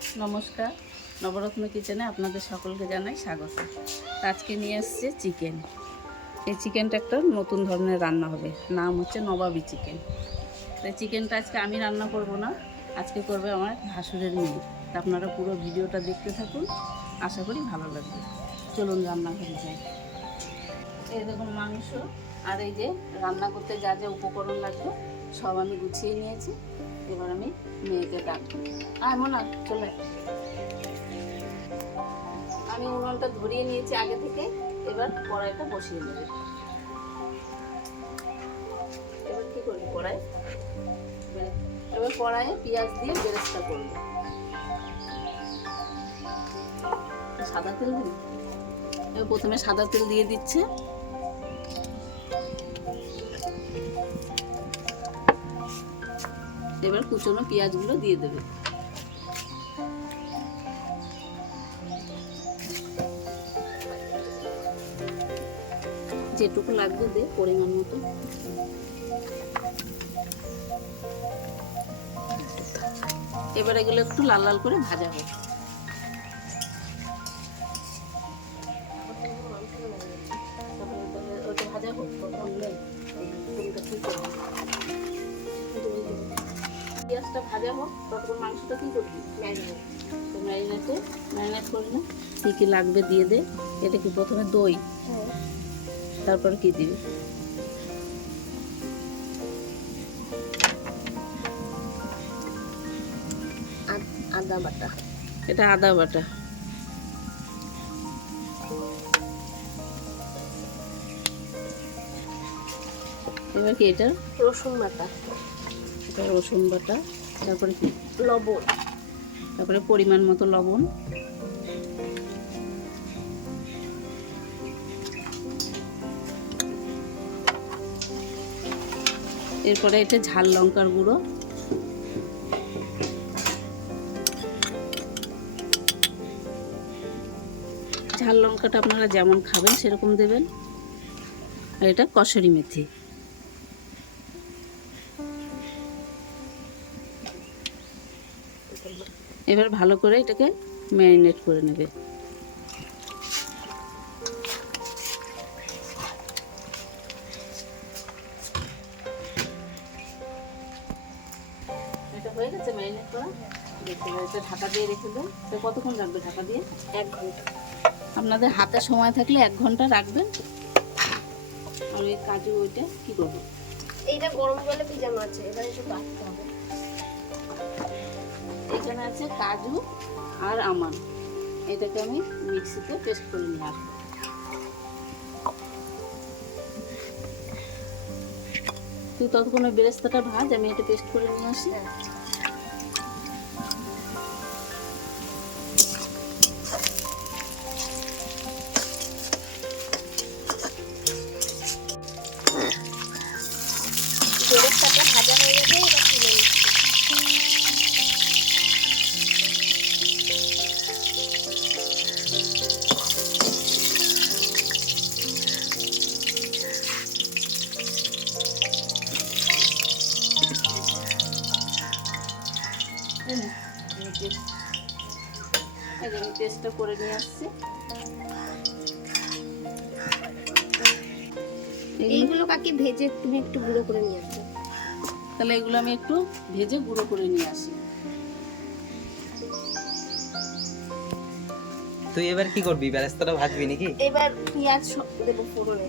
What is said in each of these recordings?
নমস্কার। নবরত্ন কিচেনে আপনাদের সকলকে জানাই স্বাগত। আজকে নিয়ে এসছে চিকেন। এই চিকেনটা একটা নতুন ধরনের রান্না হবে। নাম হচ্ছে নবাবি চিকেন। তাই চিকেনটা আজকে আমি রান্না করব না, আজকে করবে আমার ভাসুরের মেয়ে। তা আপনারা পুরো ভিডিওটা দেখতে থাকুন, আশা করি ভালো লাগবে। চলুন রান্না করে যাই। দেখুন মাংস, আর এই যে রান্না করতে যা যা উপকরণ লাগবে, সব আমি গুছিয়ে নিয়েছি। এবার আমি মেয়েকে ডাকবো আয়, মোনা, চলে আমি উনুনটা ধরিয়ে নিয়েছি আগে থেকে, এবার কড়াইটা বসিয়ে নেবে এবার কি করবি কড়াই? এবার- কড়াইয়ে পেঁয়াজ দিয়ে বেরেস্তা করব। সাদা তেল দিবি? প্রথমে সাদা তেল দিয়ে দিচ্ছে। এবার কুচনো পেঁয়াজগুলো দিয়ে দেবে। যেটুকু লাগবে দে পরিমাণ মতো। এবার এগুলো একটু লাল লাল করে ভাজা হবে। ভাজা হোক পেঁয়াজটা ভাজা হোক ততক্ষণ মাংসটা কী করবি? ম্যারিনেট। তো ম্যারিনেটে ম্যারিনেট করলে কী কী লাগবে দিয়ে দে। এটা কি প্রথমে দই? তারপর কি দিবি? আদা বাটা। এটা আদা বাটা। এবার কি এটা? রসুন বাটা। এটা রসুন বাটা তারপরে কি? লবণ। তারপরে পরিমাণ মতো লবণ। এরপরে এটা ঝাল লঙ্কার গুঁড়ো। ঝাল লঙ্কাটা আপনারা যেমন খাবেন সেরকম দেবেন। আর এটা কসুরি মেথি। এবার ভালো করে এটাকে ম্যারিনেট করে নেবে। এটা হয়ে গেছে ম্যারিনেট করা? দেখতে এটা ঢাকা দিয়ে রেখে দেন তো কতক্ষণ রাখবে ঢাকা দিয়ে? এক ঘণ্টা। আপনাদের হাতে সময় থাকলে এক ঘণ্টা রাখবেন। আর ওই কাজু ওইটা কী করব? এইটা গরম জলে ভিজানো আছে এবার একটু বাটতে হবে। এখানে আছে কাজু আর আমান। এটাকে আমি মিক্সিতে পেস্ট করে নিয়ে আসব। তুই ততক্ষণে বেরেস্তাটা ভাজ, আমি এটা পেস্ট করে নিয়ে আসি। পেস্টটা করে নিয়ে আসছি। এইগুলো কাকি ভেজে তুমি একটু গুঁড়ো করে নিয়ে আসো। তাহলে এগুলো আমি একটু ভেজে গুঁড়ো করে নিয়ে আসি। তুই এবার কি করবি? বেরেস্তাটা ভাজবি নাকি? এবার পেঁয়াজ সব দেবো ফোড়নে।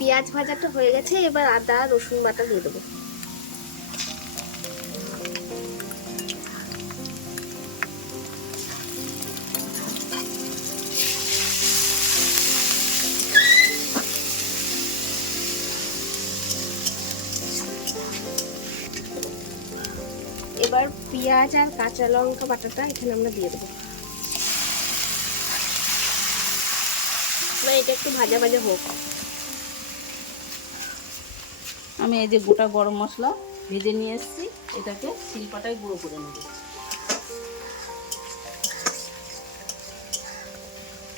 পেঁয়াজ ভাজাটা হয়ে গেছে, এবার আদা, রসুন বাটা দিয়ে দেবো। এবার পেঁয়াজ আর কাঁচা লঙ্কা বাটাটা এখানে আমরা দিয়ে দেবো। এবার এটা একটু ভাজা ভাজা হোক। আমি এই যে গোটা গরম মশলা ভেজে নিয়ে এসেছি। এটাকে শিলপাটায় গুঁড়ো করে নেব।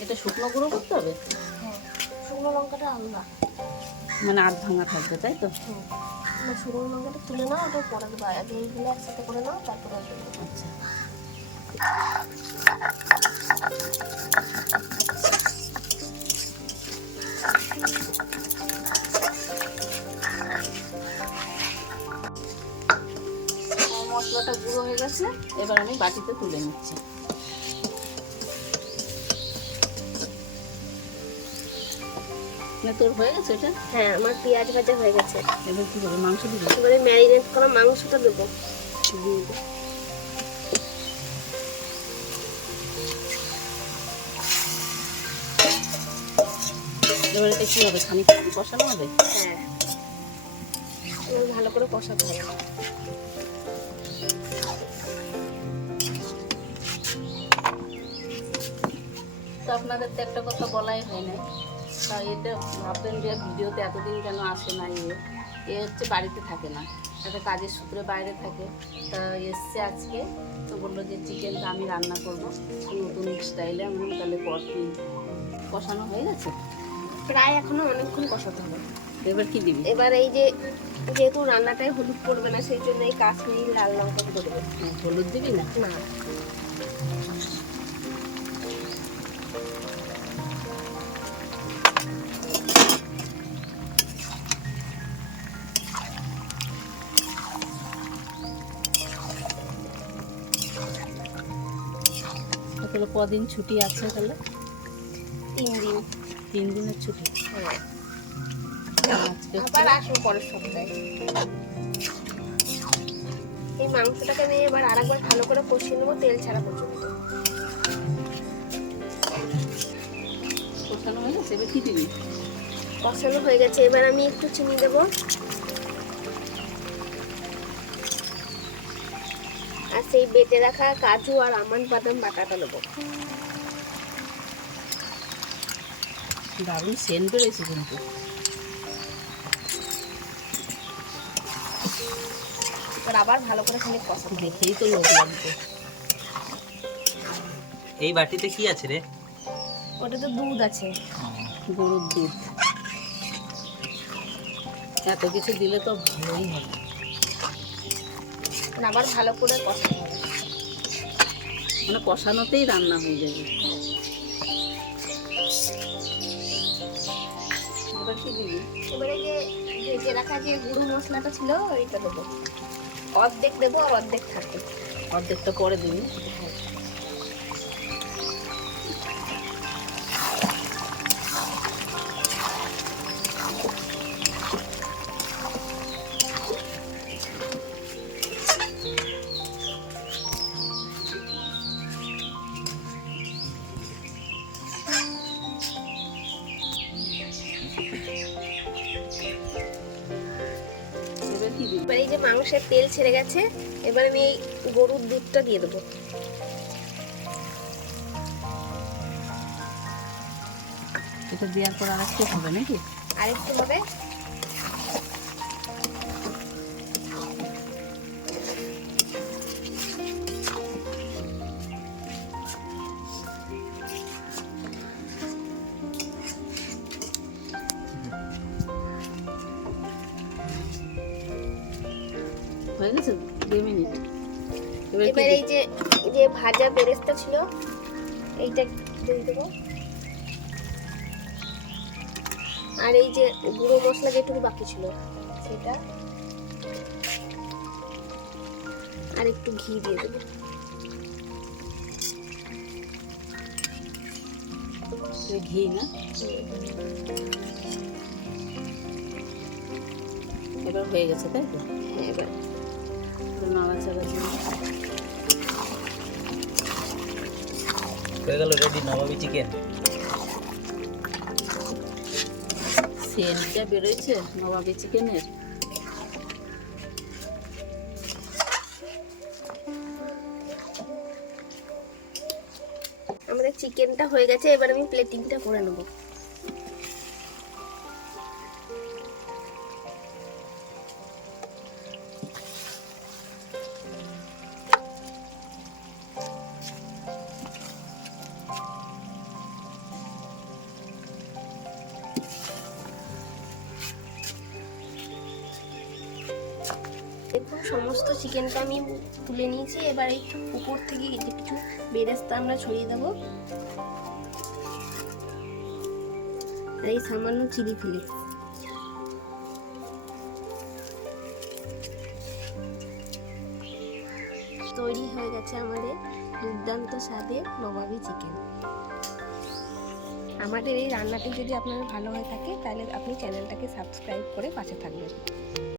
এটা শুকনো গুঁড়ো করতে হবে? হ্যাঁ শুকনো লঙ্কাটা আলাদা। মানে আধ ভাঙা থাকবে তাই তো? শুকনো লঙ্কাটা তুলে নাও ওটা পরে দেবো আগে এইগুলো একসাথে করে নাও তারপরে আচ্ছা। এবার আমি বাটিতে তুলে নিচ্ছি। তোর হয়ে গেছে এটা? হ্যাঁ আমার পেঁয়াজ ভাজা হয়ে গেছে। এবার কি মাংস দিবি? এবারে ম্যারিনেট করা মাংসটা দেবো। দিয়ে এবার এটা কি হবে কষানো হবে? হ্যাঁ। ভালো করে কষাতে হবে। আপনাদের তো একটা কথা বলাই হয় না। তা এটা ভাববেন যে ভিডিওতে এতদিন কেন আসে না ইয়ে এ হচ্ছে বাড়িতে থাকে না। একটা কাজের সূত্রে বাইরে থাকে। তা এসছে আজকে তো বলল যে চিকেনটা আমি রান্না করব। নতুন স্টাইলে আমি তাহলে তুই কষানো হয়ে গেছে? প্রায় এখনও অনেকক্ষণ কষাতে হবে। এবার কি দিবি? এবার এই যে যেহেতু রান্নাটাই হলুদ পড়বে না সেই জন্য এই কাশ্মীর লাল লঙ্কা দেবো। হ্যাঁ, হলুদ দিবি না? না। তাহলে কদিন ছুটি আছে তাহলে? তিন দিন। তিন দিনের ছুটি। আবার আসব পরের সপ্তাহে। এই মাংসটাকে নিয়ে এবার আরেকবার ভালো করে কষিয়ে নেব তেল ছাড়া পর্যন্ত। কষানো হয়ে গেছে? এবার কি দিবি? কষানো হয়ে গেছে। এবার আমি একটু চিনি দেবো। সেই বেটে রাখা কাজু আর আমন্ড বাদাম বাটাটা দেবো দারুণ সেন্ট বেরোয়েছে কিন্তু। এবার আবার ভালো করে খালি কষাবো। দেখেই তো লোক লাগবে এই বাটিতে কি আছে রে? ওটা তো দুধ আছে। গরুর দুধ। এত কিছু দিলে তো ভালোই হবে এবার আবার ভালো করে হবে। মানে কষানোতেই রান্না হয়ে যাবে। এবার কি দিবি? এবারে যে ভেজে রাখা যে গুঁড়ো মশলাটা ছিল ওইটা দেবো। অর্ধেক দেবো আর অর্ধেক থাকবে। অর্ধেকটা করে দিবি। এবার এই যে মাংসের তেল ছেড়ে গেছে এবার আমি এই গরুর দুধটা দিয়ে দেবো। এটা দেওয়ার পর আর একটু হবে নাকি? আরেকটু হবে। এবার এই যে যে ভাজা বেরেস্তা ছিল এইটা দিয়ে দেবো। আর এই যে গুঁড়ো মশলা যেটুকু বাকি ছিল সেটা। আর একটু ঘি দিয়ে দেবো। ঘি না? এবার হয়ে গেছে তাই তো? হ্যাঁ, এবার। এবার নাড়াচাড়া হয়ে গেল রেডি নবাবী চিকেন সেন্টটা বেরোয়েছে, নবাবি চিকেনের আমাদের চিকেনটা হয়ে গেছে, এবার আমি প্লেটিংটা করে নেব। সমস্ত চিকেনটা আমি তুলে নিয়েছি। এবার এই উপর থেকে কিছু বেরেস্তা আমরা ছড়িয়ে দেবো। এই সামান্য চিলি ফ্লেক্স তৈরি হয়ে গেছে আমাদের দুর্দান্ত স্বাদের নবাবি চিকেন। আমাদের এই রান্নাটি যদি আপনার ভালো হয়ে থাকে, তাহলে আপনি চ্যানেলটাকে সাবস্ক্রাইব করে পাশে থাকবেন।